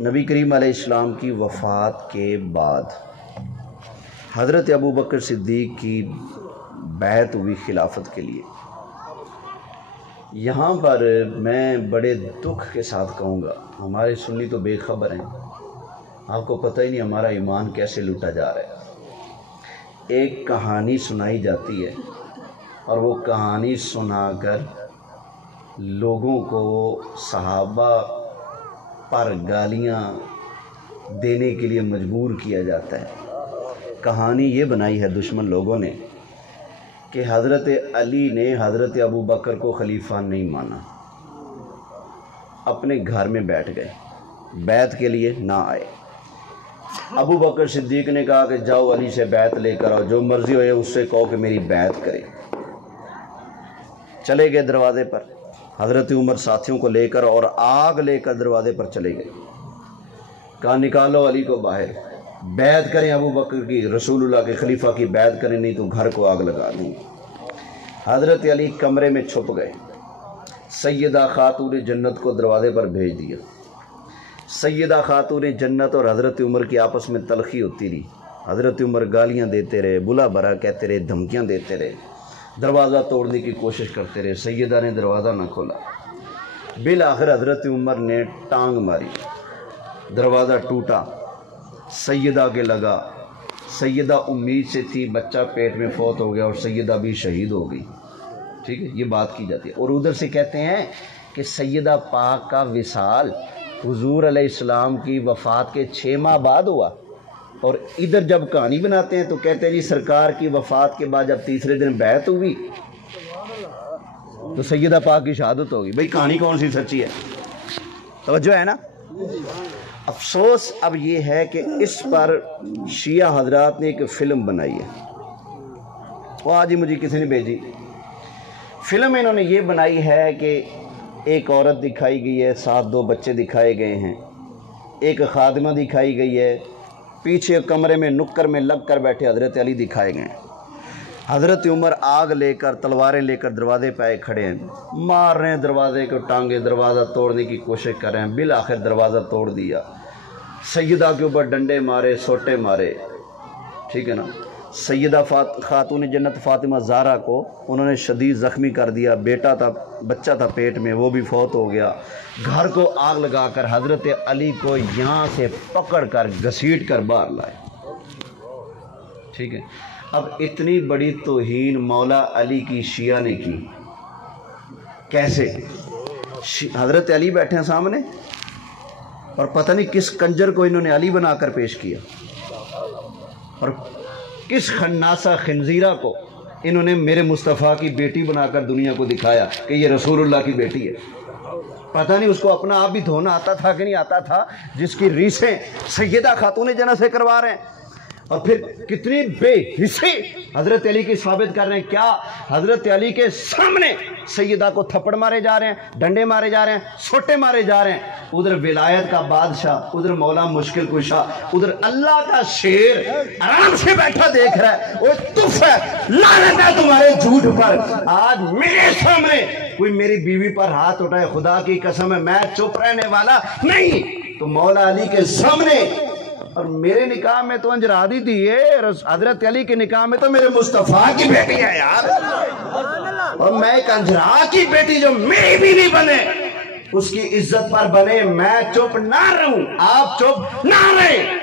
نبی کریم علیہ السلام کی وفات کے بعد حضرت ابو بکر صدیق کی بیعت ہوئی خلافت کے لیے۔ یہاں پر میں بڑے دکھ کے ساتھ کہوں گا، ہمارے سنی تو بے خبر ہیں، آپ کو پتہ ہی نہیں ہمارا ایمان کیسے لوٹا جا رہا ہے۔ ایک کہانی سنائی جاتی ہے اور وہ کہانی سنا کر لوگوں کو صحابہ پر گالیاں دینے کے لیے مجبور کیا جاتا ہے۔ کہانی یہ بنائی ہے دشمن لوگوں نے کہ حضرت علی نے حضرت ابو بکر کو خلیفہ نہیں مانا، اپنے گھر میں بیٹھ گئے، بیعت کے لیے نہ آئے۔ ابو بکر صدیق نے کہا کہ جاؤ علی سے بیعت لے کر آؤ، جو مرضی ہو اس سے کہو کہ میری بیعت کرے۔ چلے گئے دروازے پر، حضرت عمر ساتھیوں کو لے کر اور آگ لے کر دروازے پر چلے گئے، کہا نکالو علی کو باہر، بیعت کریں ابو بکر کی، رسول اللہ کے خلیفہ کی بیعت کریں، نہیں تو گھر کو آگ لگا دوں۔ حضرت علی کمرے میں چھپ گئے، سیدہ خاتون جنت کو دروازے پر بھیج دیا۔ سیدہ خاتون جنت اور حضرت عمر کی آپس میں تلخی ہوتی رہی، حضرت عمر گالیاں دیتے رہے، بلا برا کہتے رہے، دھمکیاں دیتے رہے، دروازہ توڑنے کی کوشش کرتے رہے، سیدہ نے دروازہ نہ کھولا۔ بالآخر حضرت عمر نے ٹانگ ماری، دروازہ ٹوٹا، سیدہ کے لگا، سیدہ امید سے تھی، بچہ پیٹ میں فوت ہو گیا اور سیدہ بھی شہید ہو گئی۔ ٹھیک ہے، یہ بات کی جاتی ہے۔ اور ادھر سے کہتے ہیں کہ سیدہ پاک کا وصال حضور علیہ السلام کی وفات کے 6 ماہ بعد ہوا، اور ادھر جب کہانی بناتے ہیں تو کہتے ہیں جی سرکار کی وفات کے بعد جب تیسرے دن بیعت ہوئی تو سیدہ پاک کی شہادت ہوگی۔ بھئی کہانی کون سی سچی ہے؟ توجہ ہے نا؟ افسوس اب یہ ہے کہ اس پر شیعہ حضرات نے ایک فلم بنائی ہے، وہ آج ہی مجھے کسی نے بھیجی۔ فلم انہوں نے یہ بنائی ہے کہ ایک عورت دکھائی گئی ہے، ساتھ 2 بچے دکھائے گئے ہیں، ایک خادمہ دکھائی گئی ہے، پیچھے کمرے میں نکر میں لگ کر بیٹھے حضرت علی دکھائے گئے ہیں۔ حضرت عمر آگ لے کر تلواریں لے کر دروازے پہ آئے کھڑے ہیں، مار رہے ہیں دروازے کو ٹانگے، دروازہ توڑنے کی کوشش کر رہے ہیں، بالآخر دروازہ توڑ دیا، سیدہ کے اوپر ڈنڈے مارے، سوٹے مارے، ٹھیک ہے نا۔ سیدہ خاتون جنت فاطمہ زہرا کو انہوں نے شدید زخمی کر دیا، بیٹا تھا، بچہ تھا پیٹ میں، وہ بھی فوت ہو گیا۔ گھر کو آگ لگا کر حضرت علی کو یہاں سے پکڑ کر گھسیٹ کر باہر لائے، ٹھیک ہے۔ اب اتنی بڑی توہین مولا علی کی شیعہ نے کی، کیسے؟ حضرت علی بیٹھے ہیں سامنے اور پتہ نہیں کس کنجر کو انہوں نے علی بنا کر پیش کیا، اور کس خناسہ خنزیرہ کو انہوں نے میرے مصطفیٰ کی بیٹی بنا کر دنیا کو دکھایا کہ یہ رسول اللہ کی بیٹی ہے۔ پتہ نہیں اس کو اپنا آپ بھی دھونا آتا تھا کہ نہیں آتا تھا، جس کی ریسیں سیدہ خاتون جنت سے کروا رہے ہیں، اور پھر کتنی بے حسی حضرت علی کی ثابت کر رہے ہیں۔ کیا حضرت علی کے سامنے سیدہ کو تھپڑ مارے جا رہے ہیں، ڈنڈے مارے جا رہے ہیں، سوٹے مارے جا رہے ہیں، ادھر ولایت کا بادشاہ، ادھر مولا مشکل کشا، ادھر اللہ کا شیر آرام سے بیٹھا دیکھ رہا ہے۔ وہ تف ہے، لعنت ہے تمہارے جھوٹ پر۔ آج میرے سامنے کوئی میری بیوی پر ہاتھ اٹھائے، خدا کی قسم ہے میں چپ رہنے والا نہیں۔ تو مولا علی کے سامنے، اور میرے نکاح میں تو انجرادی تھی، حضرت علی کے نکاح میں تو میرے مصطفیٰ کی بیٹی ہے یار، اور میں ایک انجرا کی بیٹی جو میری بیوی بنے اس کی عزت پر بنے، میں چپ نہ رہوں، آپ چپ نہ رہیں۔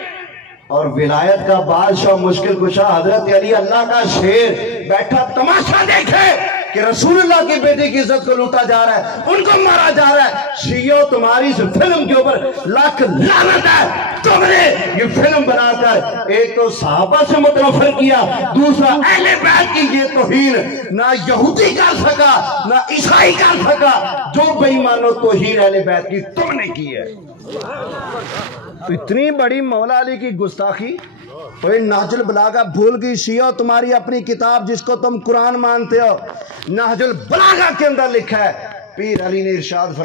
اور ولایت کا بادشاہ مشکل کشا حضرت علی اللہ کا شیر بیٹھا تماشا دیکھے کہ رسول اللہ کی بیٹی کی عزت کو لوٹا جا رہا ہے، ان کو مارا جا رہا ہے۔ شیعو تمہاری اس فلم کے اوپر لاکھ لعنت ہے، تم نے یہ فلم بنا کر ایک تو صحابہ سے متنفر کیا، دوسرا اہل بیت کی یہ توہین نہ یہودی کر سکا نہ عیسائی کر سکا، جو بے ایمانو توہین اہل بیت کی تم نے کی ہے۔ تو اتنی بڑی مولا علی کی گستاخی، نہج البلاغہ بھول گئی شیعہ تمہاری اپنی کتاب جس کو تم قرآن مانتے ہو، نہج البلاغہ کے اندر لکھا ہے پیر علی نے ارشاد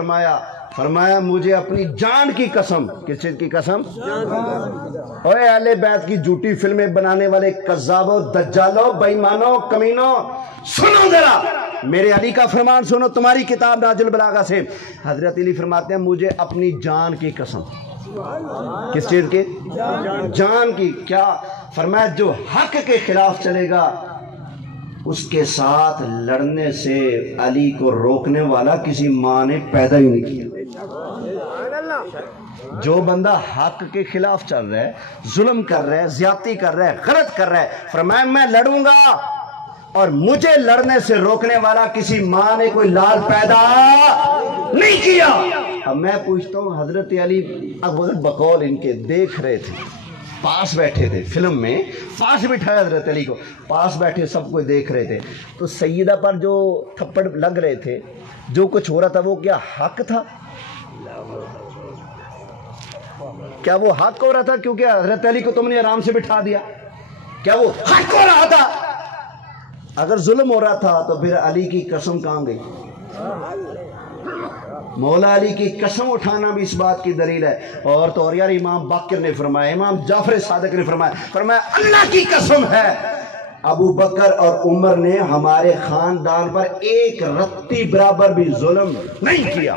فرمایا مجھے اپنی جان کی قسم، کس چیز کی قسم؟ اوے اہل بیت کی جھوٹی فلمیں بنانے والے کذابوں، دجالوں، بے ایمانوں، کمینوں، سنو ذرا میرے علی کا فرمان سنو، تمہاری کتاب نہج البلاغہ سے حضرت علی فرماتے ہیں مجھے اپنی جان کی قسم کس چیز کی؟ جان کی. کیا فرمایا؟ جو حق کے خلاف چلے گا اس کے ساتھ لڑنے سے علی کو روکنے والا کسی ماں نے پیدا ہی نہیں کیا. جو بندہ حق کے خلاف چل رہا ہے، ظلم کر رہا ہے، زیادتی کر رہا ہے، غلط کر رہا ہے، فرمایا میں لڑوں گا، اور مجھے لڑنے سے روکنے والا کسی ماں نے کوئی لال پیدا نہیں کیا. اب میں پوچھتا ہوں، حضرت علی بقول ان کے دیکھ رہے تھے، پاس بیٹھے تھے، فلم میں پاس بٹھایا حضرت علی کو، پاس بیٹھے سب کوئی دیکھ رہے تھے، تو سیدہ پر جو تھپڑ لگ رہے تھے، جو کچھ ہو رہا تھا، وہ کیا حق تھا؟ کیا وہ حق ہو رہا تھا کیونکہ حضرت علی کو تم نے آرام سے بٹھا دیا؟ کیا وہ حق ہو رہا تھا؟ اگر ظلم ہو رہا تھا تو پھر علی کی قسم کہاں گئی؟ مولا علی کی قسم اٹھانا بھی اس بات کی دلیل ہے. اور تو اور یار، امام باقر نے فرمایا، امام جعفر صادق نے فرمایا اللہ کی قسم ہے، ابو بکر اور عمر نے ہمارے خاندان پر ایک رتی برابر بھی ظلم نہیں کیا.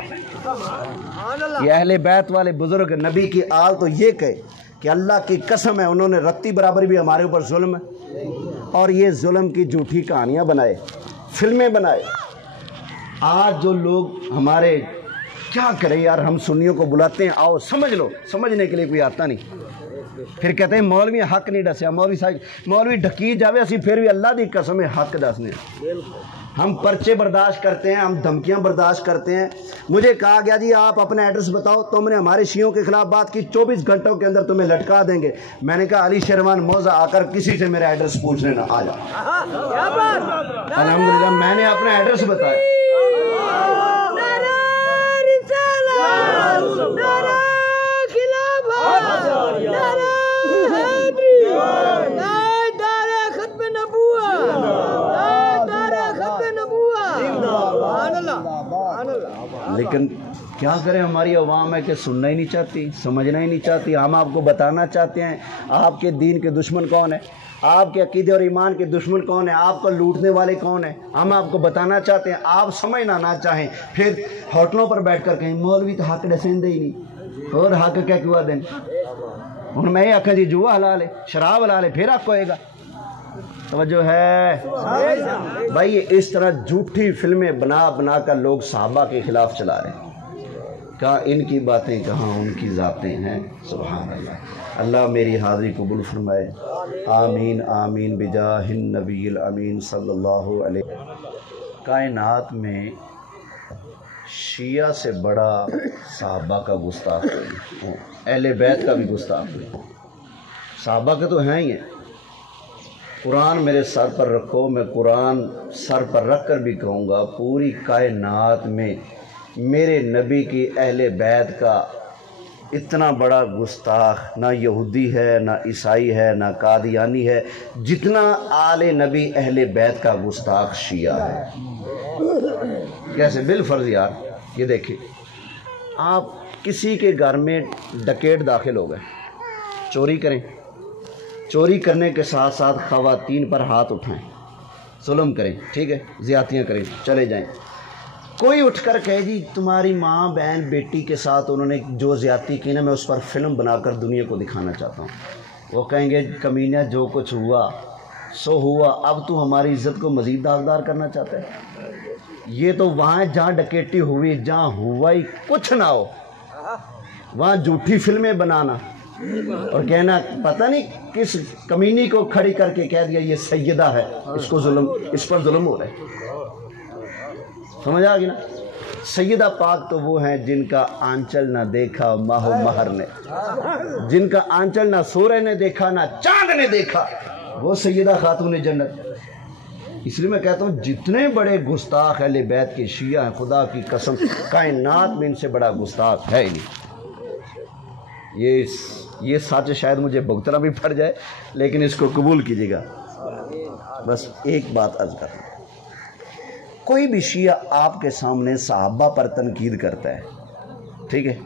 یہ اہل بیت والے بزرگ نبی کی آل تو یہ کہے کہ اللہ کی قسم ہے انہوں نے رتی برابر بھی ہمارے اوپر ظلم ہے، اور یہ ظلم کی جھوٹی کہانیاں بنائے، فلمیں بنائے. آج جو لوگ ہمارے کیا کریں یار، ہم سنیوں کو بلاتے ہیں آؤ سمجھ لو، سمجھنے کے لیے کوئی آتا نہیں، پھر کہتے ہیں مولوی حق نہیں دسیا، مولوی ڈھکی جاوے، اسی پھر بھی اللہ دی قسم حق دسنے. ہم پرچے برداشت کرتے ہیں، ہم دھمکیاں برداشت کرتے ہیں. مجھے کہا گیا جی آپ اپنا ایڈریس بتاؤ، تم نے ہمارے شیعوں کے خلاف بات کی، 24 گھنٹوں کے اندر تمہیں لٹکا دیں گے. میں نے کہا علی شیروان موضع آ کر کسی سے میرا ایڈریس پوچھ لینا، آ جاؤ. الحمدللہ میں نے اپنا ایڈریس بتایا. لیکن کیا کریں، ہماری عوام ہے کہ سننا ہی نہیں چاہتی، سمجھنا ہی نہیں چاہتی. ہم آپ کو بتانا چاہتے ہیں آپ کے دین کے دشمن کون ہیں، آپ کے عقیدے اور ایمان کے دشمن کون ہیں، آپ کو لوٹنے والے کون ہیں. ہم آپ کو بتانا چاہتے ہیں، آپ سمجھنا نہ چاہیں، پھر ہوٹلوں پر بیٹھ کر کہیں مولوی تو حق ڈسیں دے ہی نہیں، اور حق کیا کیوں دیں. ہوں میں یہ آخا جی جوا حلال ہے، شراب حلال ہے، پھر حق ہوئے گا. توجہ ہے بھائی. اس طرح جھوٹی فلمیں بنا بنا کر لوگ صحابہ کے خلاف چلا رہے ہیں. کہاں ان کی باتیں، کہاں ان کی ذاتیں ہیں. سبحان اللہ. اللہ میری حاضری قبول فرمائے. آمین آمین بجاہ النبی الامین صلی اللہ علیہ. کائنات میں شیعہ سے بڑا صحابہ کا گستاخ ہوئی، اہل بیت کا بھی گستاخ ہوئی. صحابہ کے تو ہیں ہی ہیں. قرآن میرے سر پر رکھو، میں قرآن سر پر رکھ کر بھی کہوں گا، پوری کائنات میں میرے نبی کی اہل بیت کا اتنا بڑا گستاخ نہ یہودی ہے، نہ عیسائی ہے، نہ قادیانی ہے، جتنا آل نبی اہل بیت کا گستاخ شیعہ ہے. کیسے؟ بالفرض یار. یہ دیکھیں، آپ کسی کے گھر میں ڈکیٹ داخل ہو گئے، چوری کریں، چوری کرنے کے ساتھ ساتھ خواتین پر ہاتھ اٹھائیں، ظلم کریں، ٹھیک ہے، زیادتیاں کریں، چلے جائیں. کوئی اٹھ کر کہے جی تمہاری ماں بہن بیٹی کے ساتھ انہوں نے جو زیادتی کی نا، میں اس پر فلم بنا کر دنیا کو دکھانا چاہتا ہوں. وہ کہیں گے کمینہ جو کچھ ہوا سو ہوا، اب تو ہماری عزت کو مزید داغدار کرنا چاہتا ہے. یہ تو وہاں جہاں ڈکیٹی ہوئی، جہاں ہوا ہی کچھ نہ ہو، وہاں جھوٹی فلمیں بنانا اور کہنا پتہ نہیں کس کمینی کو کھڑی کر کے کہہ دیا یہ سیدہ ہے، اس پر ظلم ہو رہا ہے. سمجھ آ گئی نا؟ سیدہ پاک تو وہ ہیں جن کا آنچل نہ دیکھا ماہ و مہر نے، جن کا آنچل نہ سورہ نے دیکھا نہ چاند نے دیکھا، وہ سیدہ خاتون جنت. اس لیے میں کہتا ہوں جتنے بڑے گستاخ اہل بیت کے شیعہ ہیں، خدا کی قسم کائنات میں ان سے بڑا گستاخ ہے ہی نہیں. یہ سچ شاید مجھے بھگتنا بھی پڑ جائے، لیکن اس کو قبول کیجیے گا. بس ایک بات عرض کرتا ہوں، کوئی بھی شیعہ آپ کے سامنے صحابہ پر تنقید کرتا ہے، ٹھیک ہے،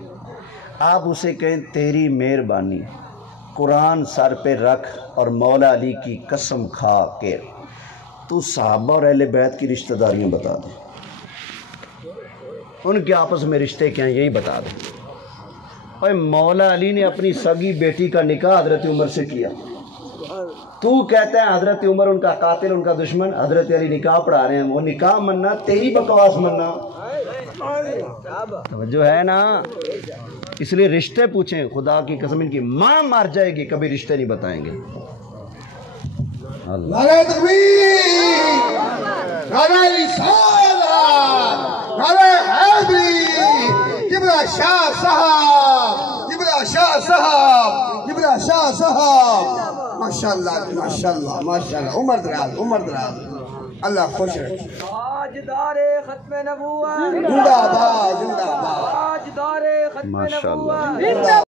آپ اسے کہیں تیری مہربانی قرآن سر پہ رکھ اور مولا علی کی قسم کھا کے تو صحابہ اور اہل بیت کی رشتہ داریاں بتا دیں، ان کے آپس میں رشتے کیا ہیں یہی بتا دیں. اور مولا علی نے اپنی سگی بیٹی کا نکاح حضرت عمر سے کیا. تو کہتا ہے حضرت عمر ان کا قاتل، ان کا دشمن، حضرت علی نکاح پڑھا رہے ہیں. وہ نکاح مننا تیری بکواس مننا. توجہ ہے نا. اس لیے رشتے پوچھیں، خدا کی قسم ان کی ماں مار جائے گی کبھی رشتے نہیں بتائیں گے. نعرہ تکبیر، نعرہ رسالت، نعرہ حیدری، جبرا شاہ صاحب، جبرا شاہ صاحب، جبرا شاہ صاحب. ماشاءاللہ ماشاءاللہ ماشاءاللہ. عمر دراز، عمر دراز. اللہ خوش رکھے. تاجدار ختم نبوت زندہ باد، زندہ باد. تاجدار ختم ماشاءاللہ. نبوت.